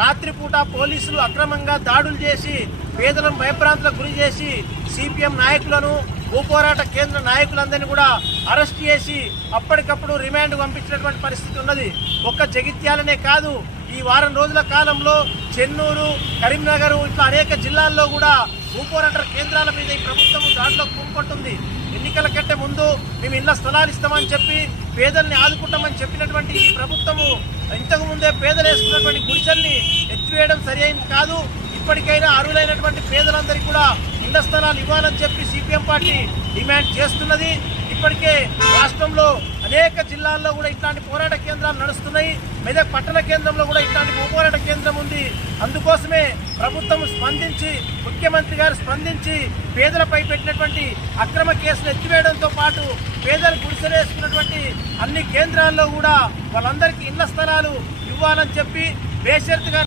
రాత్రిపూట పోలీసులు అక్రమంగా దాడులు చేసి పేదలను భయభ్రాంతులకు గురి చేసి సిపిఎం నాయకులను భూపోరాట కేంద్ర నాయకులందరినీ కూడా అరెస్ట్ చేసి అప్పటికప్పుడు రిమాండ్ పంపించినటువంటి పరిస్థితి ఉన్నది. ఒక్క జగిత్యాలనే కాదు, ఈ వారం రోజుల కాలంలో చెన్నూరు, కరీంనగర్ ఇట్లా అనేక జిల్లాల్లో కూడా భూపోరాట కేంద్రాల మీద ఈ ప్రభుత్వం దాంట్లో కుంపట్టుంది. ఎన్నికల కంటే ముందు మేము ఇళ్ల స్థలాలు ఇస్తామని చెప్పి పేదల్ని ఆదుకుంటామని చెప్పినటువంటి ఈ ప్రభుత్వము ఇంతకు ముందే పేదలు వేసుకున్నటువంటి గుడిసెల్ని ఎత్తివేయడం సరి అయింది కాదు. ఇప్పటికైనా అర్హులైనటువంటి పేదలందరికీ కూడా ఇళ్ల స్థలాలు ఇవ్వాలని చెప్పి సిపిఎం పార్టీ డిమాండ్ చేస్తున్నది. ఇప్పటికే రాష్ట్రంలో అనేక జిల్లాల్లో కూడా ఇట్లాంటి పోరాట కేంద్రాలు నడుస్తున్నాయి. మెదక్ పట్టణ కేంద్రంలో కూడా ఇట్లాంటి పోరాట కేంద్రం ఉంది. అందుకోసమే ప్రభుత్వం స్పందించి, ముఖ్యమంత్రి గారు స్పందించి పేదలపై పెట్టినటువంటి అక్రమ కేసులు ఎత్తివేయడంతో పాటు పేదలు గుడిసెలేసుకున్నటువంటి అన్ని కేంద్రాల్లో కూడా వాళ్ళందరికీ ఇళ్ల స్థలాలు ఇవ్వాలని చెప్పి బేషరతుగా